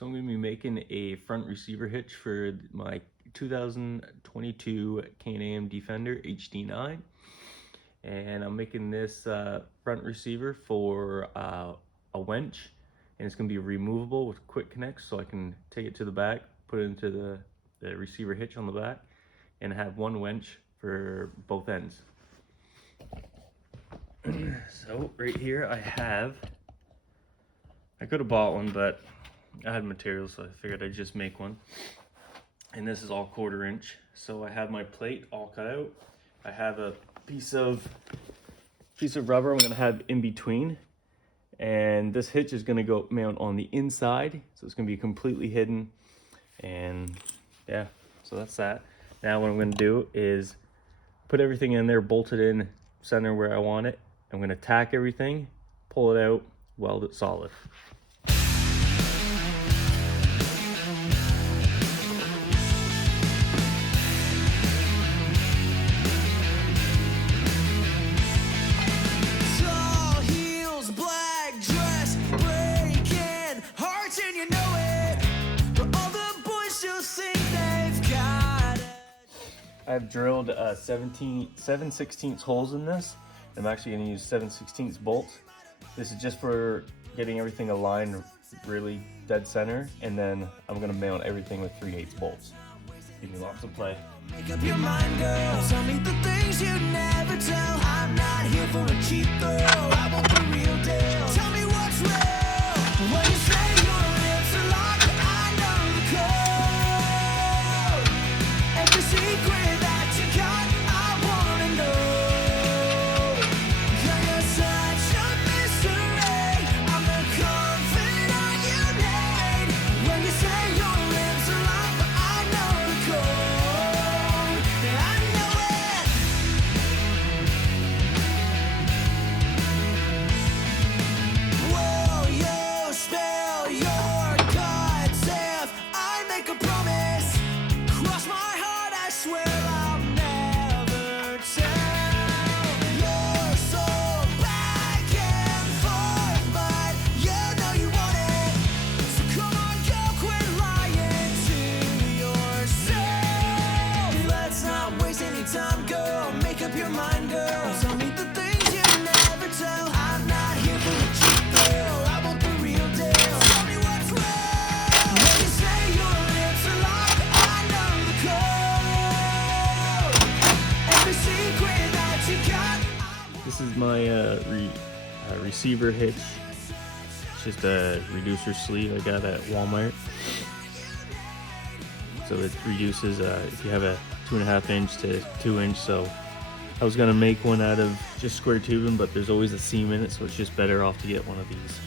So I'm going to be making a front receiver hitch for my 2022 Can-Am Defender HD9. And I'm making this front receiver for a winch, and it's going to be removable with quick connects, so I can take it to the back, put it into the receiver hitch on the back, and have one winch for both ends. So right here I could have bought one, but I had materials, so I figured I'd just make one. And this is all 1/4 inch. So I have my plate all cut out. I have a piece of rubber I'm gonna have in between. And this hitch is gonna go mount on the inside. So it's gonna be completely hidden. And yeah, so that's that. Now what I'm gonna do is put everything in there, bolt it in center where I want it. I'm gonna tack everything, pull it out, weld it solid. I've drilled 7/16 holes in this. I'm actually going to use 7/16 bolts. This is just for getting everything aligned really dead center, and then I'm going to mount everything with 3/8 bolts. Give me lots of play. Make up your mind, girl. Tell me the things you never tell. I'm not here for a cheap thrill. I want the real deal. Tell me what's real. When you say your lips are locked, I know the code. Every secret that you got, I wanna know. Girl, you're such a mystery. I'm the confidant you need. When you say your lips are locked, but I know the code. Yeah, I know it. Will you spill your guts if I make a promise? Cross my heart, I swear I'll never tell. You're so back and forth, but you know you want it. So come on, girl, quit lying to yourself. Let's not waste any time, girl. Make up your mind, girl. Tell me the things you never tell. I'm not here for a cheap thrill. I want the real deal. Tell me what's real. When you say your lips are locked, I know the code. Every secret that you got. This is my receiver hitch. It's just a reducer sleeve I got at Walmart. So it reduces if you have a 2.5 inch to 2 inch. So I was gonna make one out of just square tubing, but there's always a seam in it, so it's just better off to get one of these.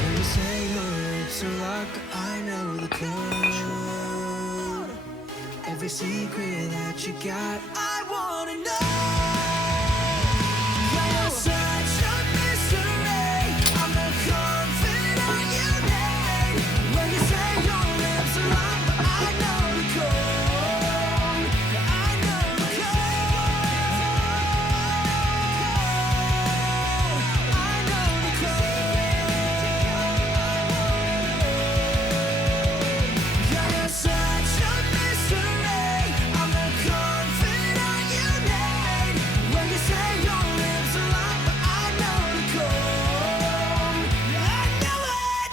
When you say your lips are locked, I know the code. Every secret that you got, I wanna know. You're such a mystery. I'm the confidant you need. When you say your lips are locked, but I know the code. I know the code. I know the code. You're such a mystery. I'm the confidant you need. When you say your lips are locked, but I know the code. I know it.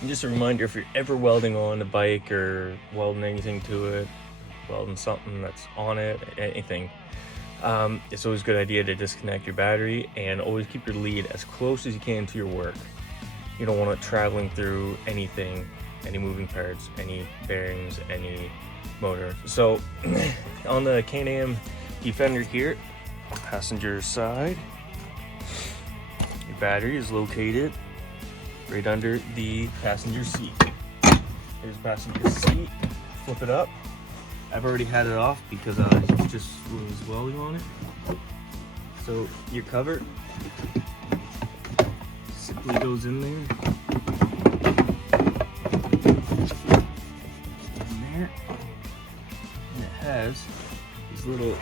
And just a reminder, if you're ever welding on a bike or welding anything to it, welding something that's on it, anything, it's always a good idea to disconnect your battery and always keep your lead as close as you can to your work. You don't want it traveling through anything, any moving parts, any bearings, any motor. So on the Can-Am Defender here, passenger side, your battery is located right under the passenger seat. Here's the passenger seat. Flip it up. I've already had it off because I just was welding on it. So your cover simply goes in there. In there. And it has these little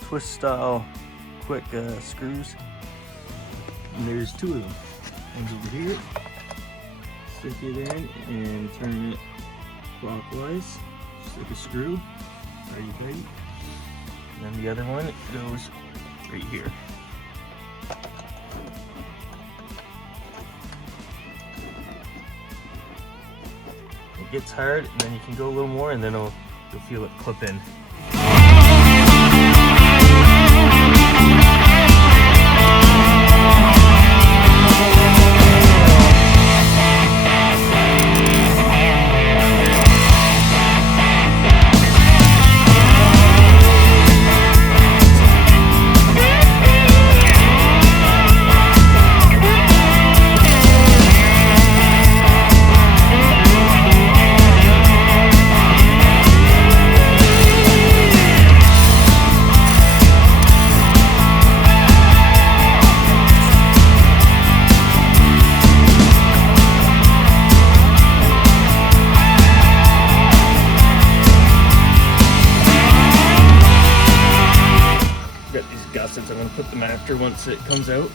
twist style quick screws. And there's two of them. One's over here. Stick it in and turn it clockwise, just like a screw. Right. And then the other one goes right here. It gets hard, and then you can go a little more, and then you'll feel it clip in. Gussets. I'm going to put them after once it comes out.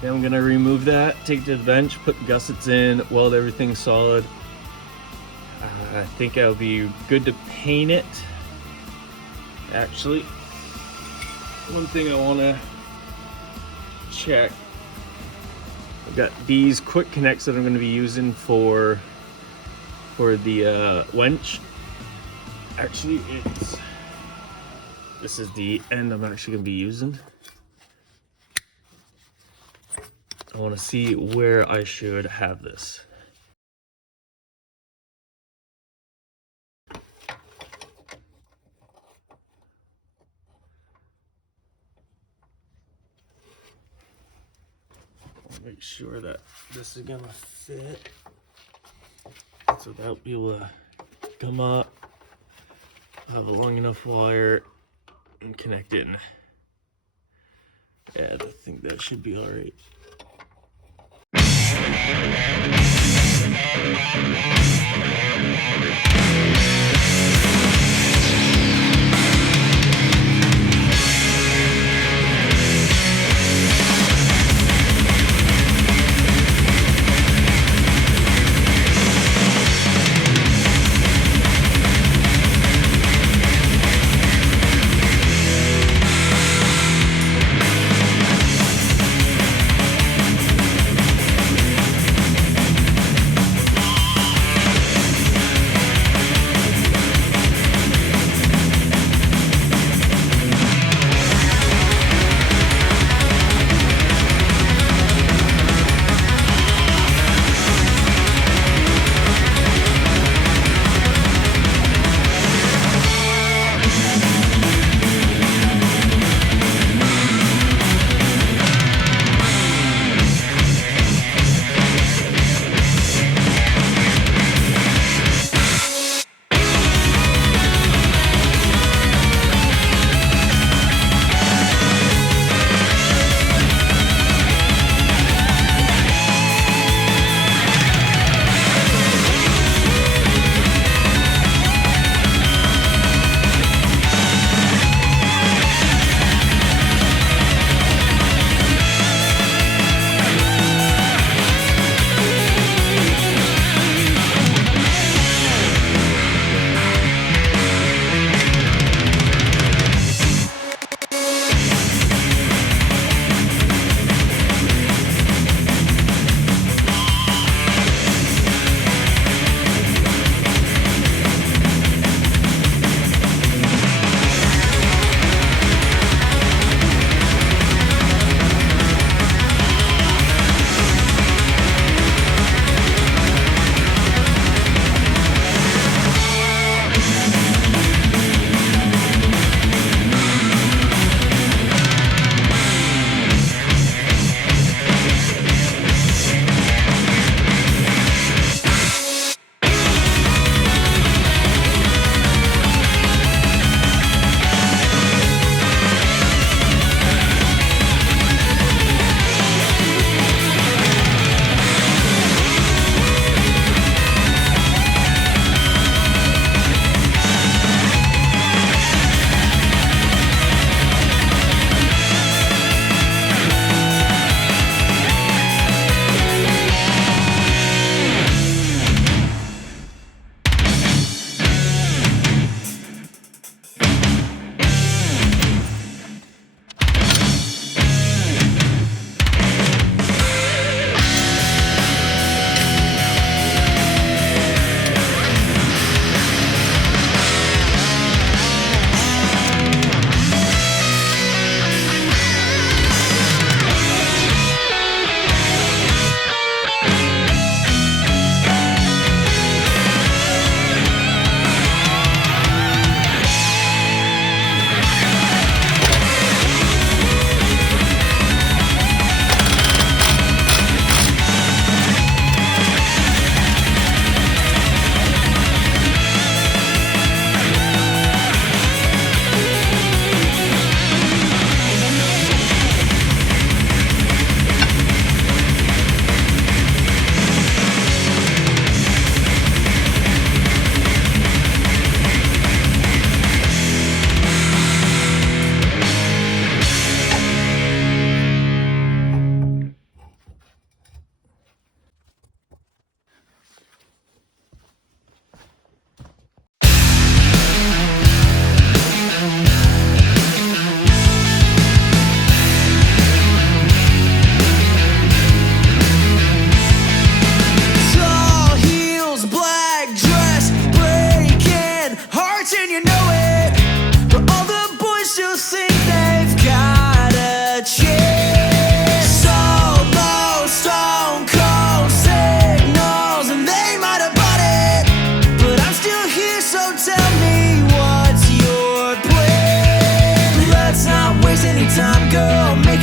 I'm gonna remove that, take it to the bench, put the gussets in, weld everything solid. I think I'll be good to paint it. Actually, one thing I wanna check, I've got these quick connects that I'm gonna be using for the winch. Actually, this is the end I'm actually gonna be using. I want to see where I should have this. I'll make sure that this is gonna fit, so that'll be able to come up, have a long enough wire, and connect in. Yeah, I think that should be all right.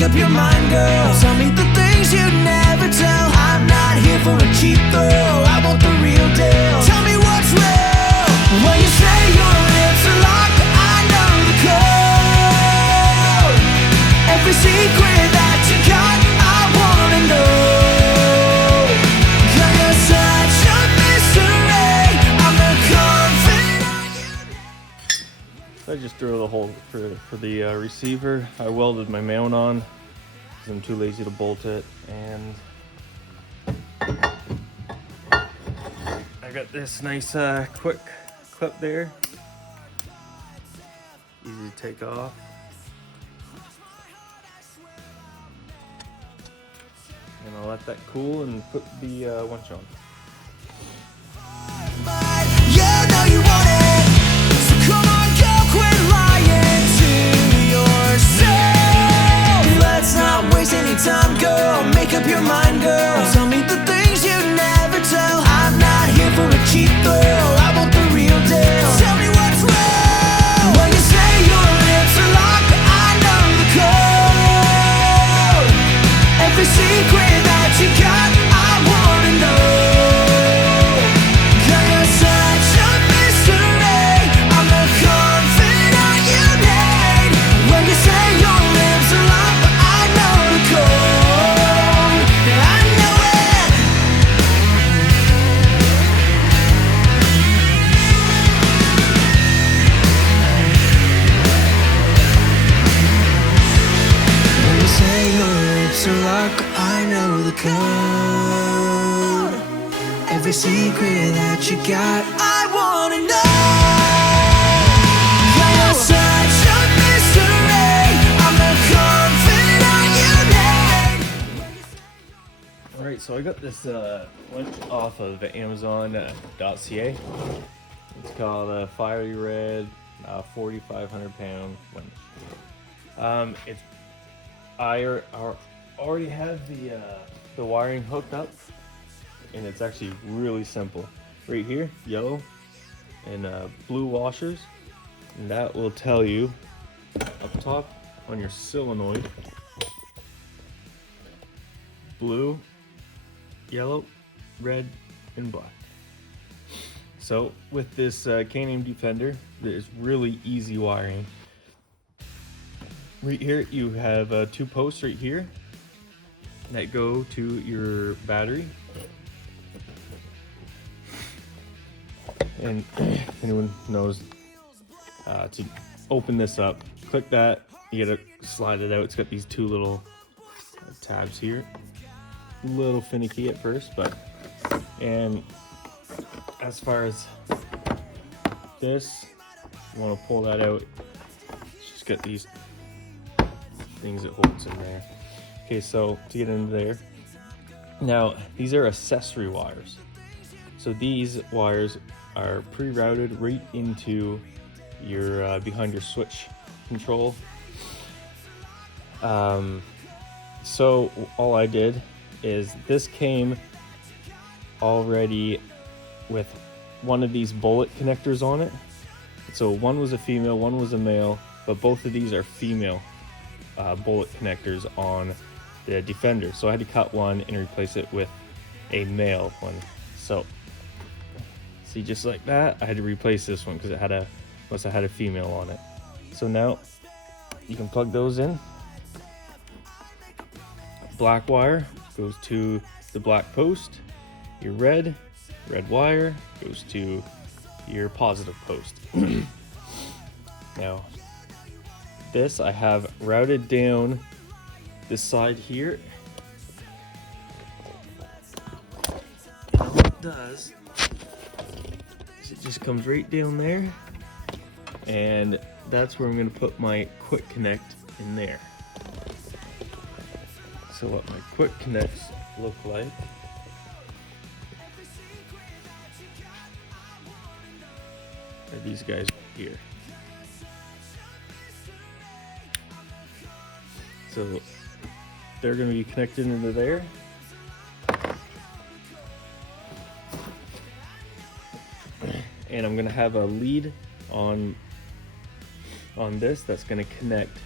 up your mind, girl. Tell me the things you never tell. I'm not here for a cheap thrill, I want the real deal. Tell me what's real. When you say your lips are locked, I know the code. Every secret that you got, I wanna know. 'Cause you're such a mystery, I'm the confidant you need. I just drilled a hole for the receiver. I welded my mount on because I'm too lazy to bolt it, and I got this nice quick clip there, easy to take off. And I'll let that cool and put the winch on. You know you want it, so come on, girl, quit lying to yourself. Let's not waste any time, girl. Make up your mind, girl. Tell me the things you never tell. I'm not here for a cheap thrill, I want the real deal. Tell me what's real. When you say your lips are locked, I know the code. Every secret that you got, I wanna know. 'Cause you're such a mystery, I'm the confidant you need. When you say your lips are locked, I know the code. Yeah, I know it. When you say your lips are locked, I know the code. Every secret that you got, I wanna know. 'Cause you're such a mystery, I'm the confidant you need. Alright, so I got this winch off of Amazon.ca. It's called a Fiery Red 4,500 pound winch. I already have the wiring hooked up, and it's actually really simple. Right here, yellow and blue washers, and that will tell you up top on your solenoid, blue, yellow, red, and black. So with this K-Name Defender, there's really easy wiring. Right here you have two posts right here that go to your battery. And if anyone knows to open this up, click that, you gotta slide it out. It's got these two little tabs here. A little finicky at first, but, and as far as this, you want to pull that out, it's just got these things it holds in there. Okay, so to get into there, now these are accessory wires. So these wires are pre-routed right into your behind your switch control. So all I did is this came already with one of these bullet connectors on it. So one was a female, one was a male, but both of these are female bullet connectors on the Defender. So I had to cut one and replace it with a male one. So see, just like that, I had to replace this one because it must have had a female on it. So now you can plug those in. Black wire goes to the black post. Your red wire goes to your positive post. Now this I have routed down this side here. And all it does is it just comes right down there, and that's where I'm going to put my quick connect in there. So what my quick connects look like are these guys here. So they're going to be connected into there. And I'm going to have a lead on this that's going to connect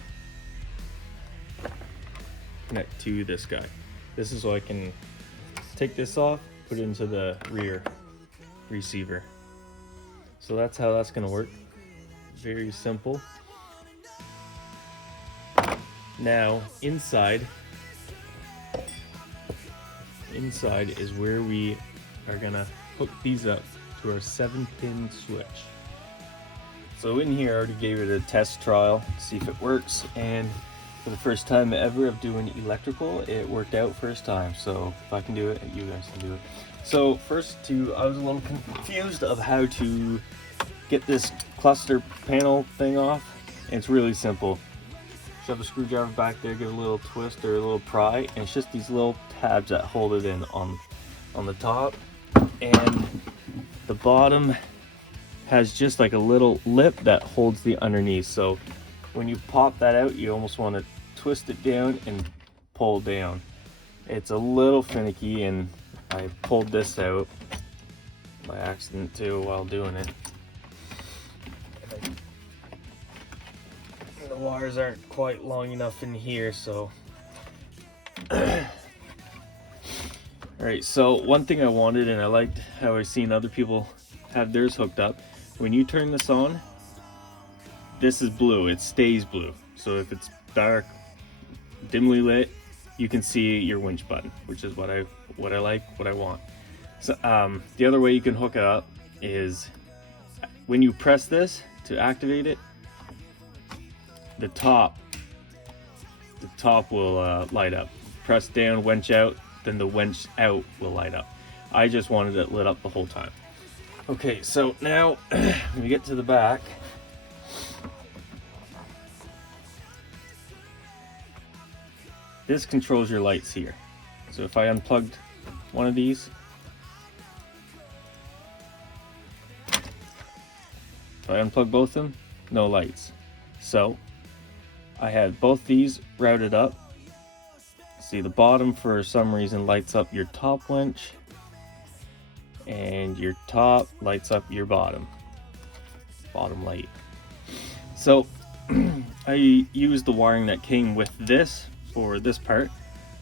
connect to this guy. This is so I can take this off, put it into the rear receiver. So that's how that's gonna work. Very simple. Now inside is where we are gonna hook these up to our 7-pin switch. So in here I already gave it a test trial to see if it works, and for the first time ever of doing electrical, it worked out first time. So if I can do it, you guys can do it. So first I was a little confused of how to get this cluster panel thing off. And it's really simple. Shove a screwdriver back there, give it a little twist or a little pry, and it's just these little tabs that hold it in on the top, and the bottom has just like a little lip that holds the underneath. So when you pop that out, you almost want to twist it down and pull down. It's a little finicky, and I pulled this out by accident too while doing it. The wires aren't quite long enough in here, so alright, so one thing I wanted, and I liked how I've seen other people have theirs hooked up, when you turn this on, this is blue, it stays blue. So if it's dark, dimly lit, you can see your winch button, which is what I like, what I want. So the other way you can hook it up is when you press this to activate it, the top will light up. Press down, winch out, then the winch out will light up. I just wanted it lit up the whole time. Okay, so now when we get to the back, this controls your lights here. So if I unplugged one of these, if I unplug both of them, no lights. So I had both these routed up. See, the bottom for some reason lights up your top winch, and your top lights up your bottom light. So I used the wiring that came with this for this part.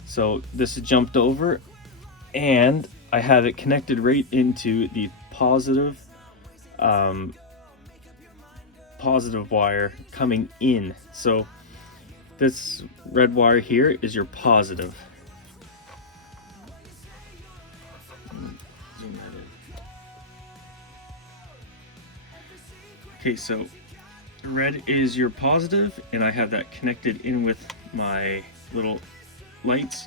So this is jumped over, and I have it connected right into the positive wire coming in. So this red wire here is your positive. Zoom that in. Okay, so red is your positive, and I have that connected in with my little lights,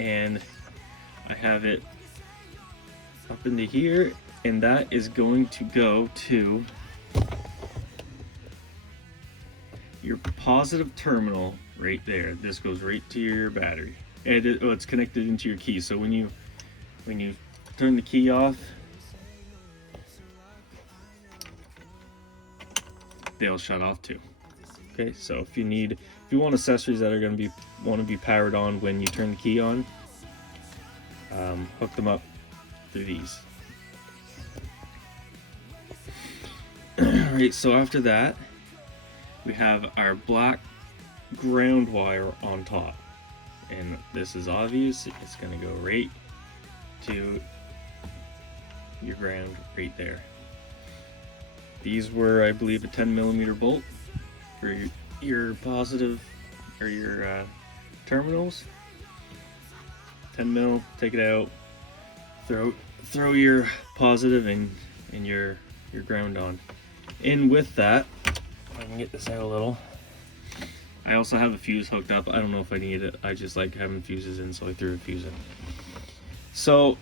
and I have it up into here, and that is going to go to your positive terminal right there. This goes right to your battery, and it's connected into your key. So when you turn the key off, they'll shut off too. Okay, so if you want accessories that are going to want to be powered on when you turn the key on, hook them up through these. Alright, so after that, we have our black ground wire on top, and this is obvious. It's going to go right to your ground right there. These were, I believe, a 10mm bolt for your positive or your terminals. 10mm, take it out, throw your positive and your ground on. And with that, I can get this out a little. I also have a fuse hooked up. I don't know if I need it. I just like having fuses in, so I threw a fuse in. So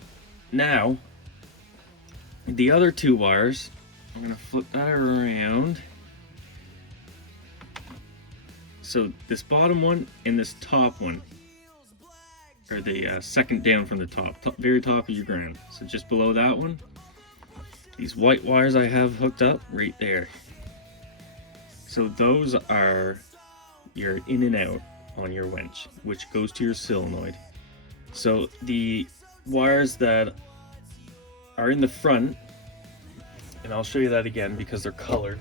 now the other two wires, I'm gonna flip that around. So this bottom one and this top one are the second down from the top, very top of your ground. So just below that one, these white wires I have hooked up right there. So those are your in and out on your winch, which goes to your solenoid. So the wires that are in the front, and I'll show you that again because they're colored.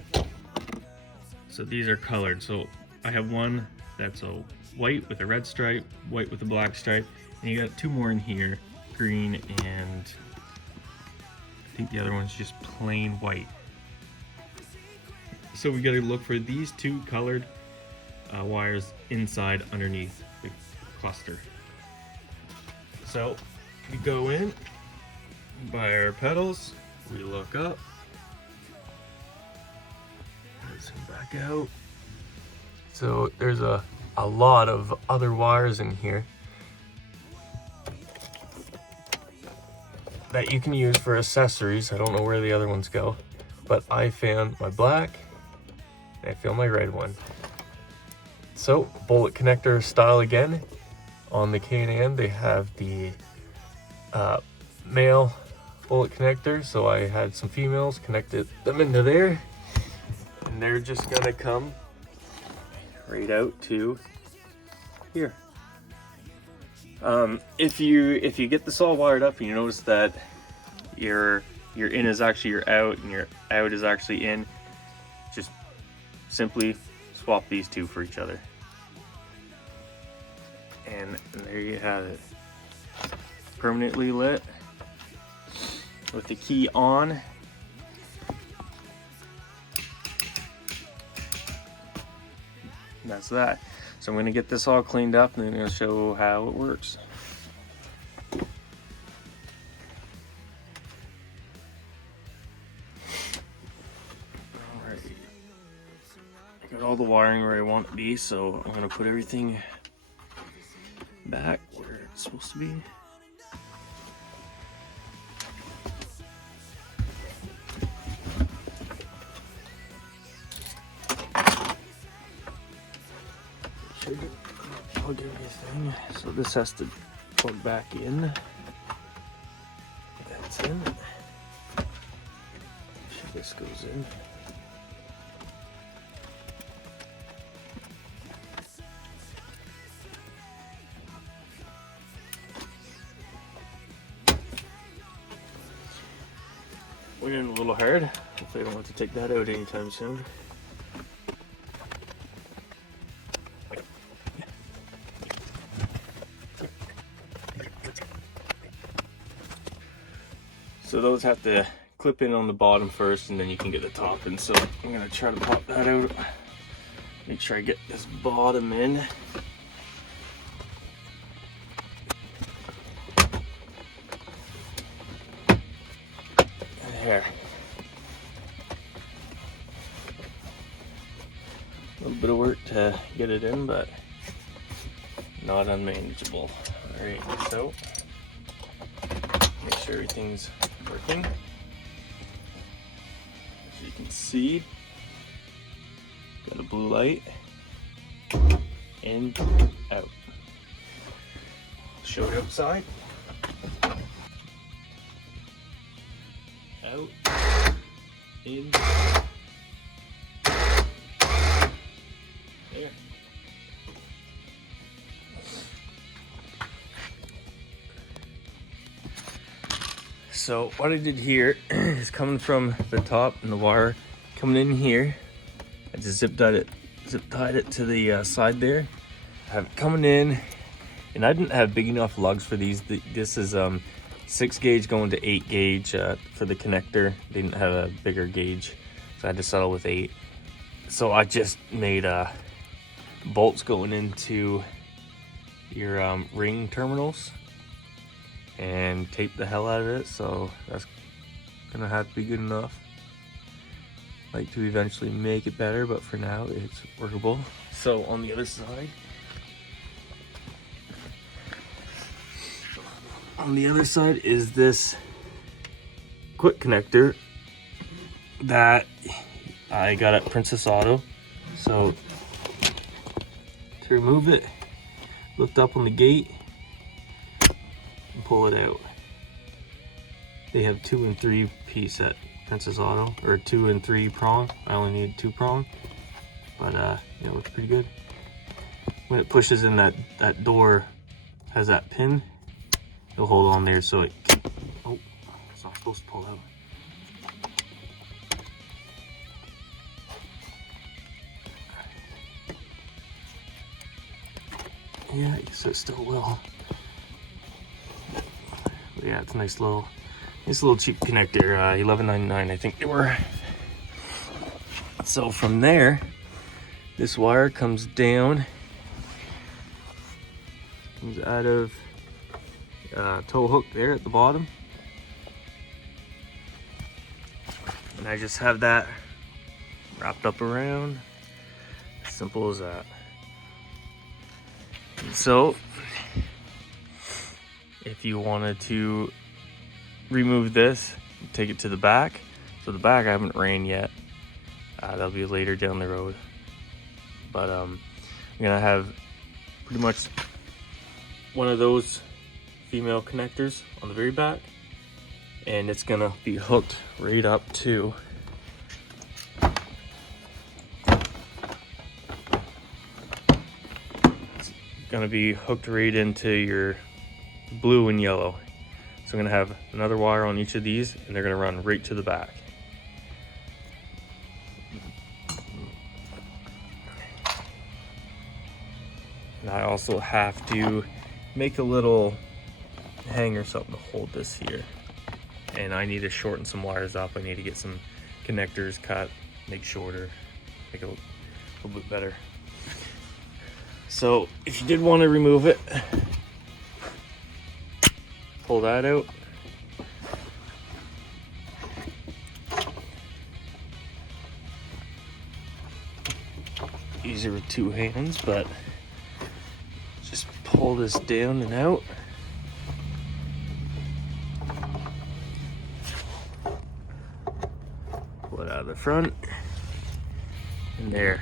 So these are colored. So I have one that's a white with a red stripe, white with a black stripe, and you got 2 more in here, green and I think the other one's just plain white. So we gotta look for these 2 colored wires inside underneath the cluster. So we go in, by our pedals, we look up, let's come back out. So there's a lot of other wires in here that you can use for accessories. I don't know where the other ones go, but I found my black and I found my red one. So bullet connector style again. On the Can-Am they have the male bullet connector, so I had some females, connected them into there, and they're just gonna come right out to here. If you get this all wired up and you notice that your in is actually your out and your out is actually in, just simply swap these 2 for each other. And there you have it. Permanently lit with the key on. And that's that. So I'm going to get this all cleaned up and then I'll show how it works. Alright. I got all the wiring where I want it to be, so I'm going to put everything back where it's supposed to be. Plug everything. So this has to plug back in. That's in. Sure this goes in. We're getting a little hard. Hopefully I don't have to take that out anytime soon. So those have to clip in on the bottom first and then you can get the top in. So I'm gonna try to pop that out. Make sure I get this bottom in. There. A little bit of work to get it in, but not unmanageable. Alright, so make sure everything's working. As you can see, got a blue light, in, out. Show it outside. Out, in, there. So what I did here is coming from the top and the wire coming in here. I just zip tied it to the side there. I have it coming in, and I didn't have big enough lugs for these. This is 6 gauge going to 8 gauge for the connector. They didn't have a bigger gauge, so I had to settle with 8. So I just made bolts going into your ring terminals and tape the hell out of it, so that's gonna have to be good enough. I'd like to eventually make it better, but for now it's workable. So on the other side, is this quick connector that I got at Princess Auto. So to remove it, lift up on the gate and pull it out. They have 2 and 3 piece at Princess Auto, or 2 and 3 prong. I only need 2 prong, but yeah, it works pretty good. When it pushes in, that door has that pin. It'll hold on there, so oh, it's not supposed to pull out. Yeah, I guess it still will. But yeah, it's a nice little cheap connector. $11.99, I think they were. So from there, this wire comes down, comes out of tow hook there at the bottom, and I just have that wrapped up around. Simple as that. And so if you wanted to remove this, take it to the back. So the back I haven't ran yet. That'll be later down the road. But I'm gonna have pretty much one of those female connectors on the very back, and it's gonna be hooked right up to into your blue and yellow. So I'm gonna have another wire on each of these, and they're gonna run right to the back. And I also have to make a little hanger, something to hold this here. And I need to shorten some wires up. I need to get some connectors cut, make shorter, make it a little bit better. So if you did want to remove it, pull that out. Easier with two hands, but just pull this down and out. Pull it out of the front and there.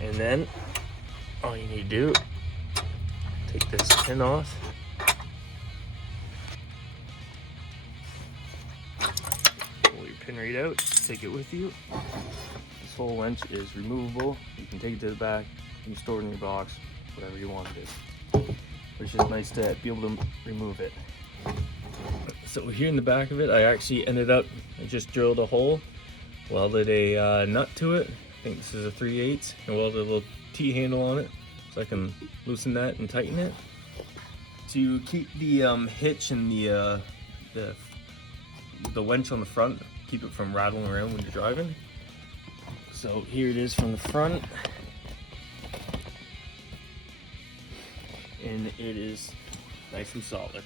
And then all you need to do, take this pin off. Pull your pin right out, take it with you. This whole winch is removable. You can take it to the back, you can store it in your box, whatever you want it is. Which is nice to be able to remove it. So here in the back of it, I actually ended up, I just drilled a hole, welded a nut to it. I think this is a 3/8, and welded a little T-handle on it, so I can loosen that and tighten it. To keep the hitch and the winch on the front, keep it from rattling around when you're driving. So here it is from the front. And it is nice and solid.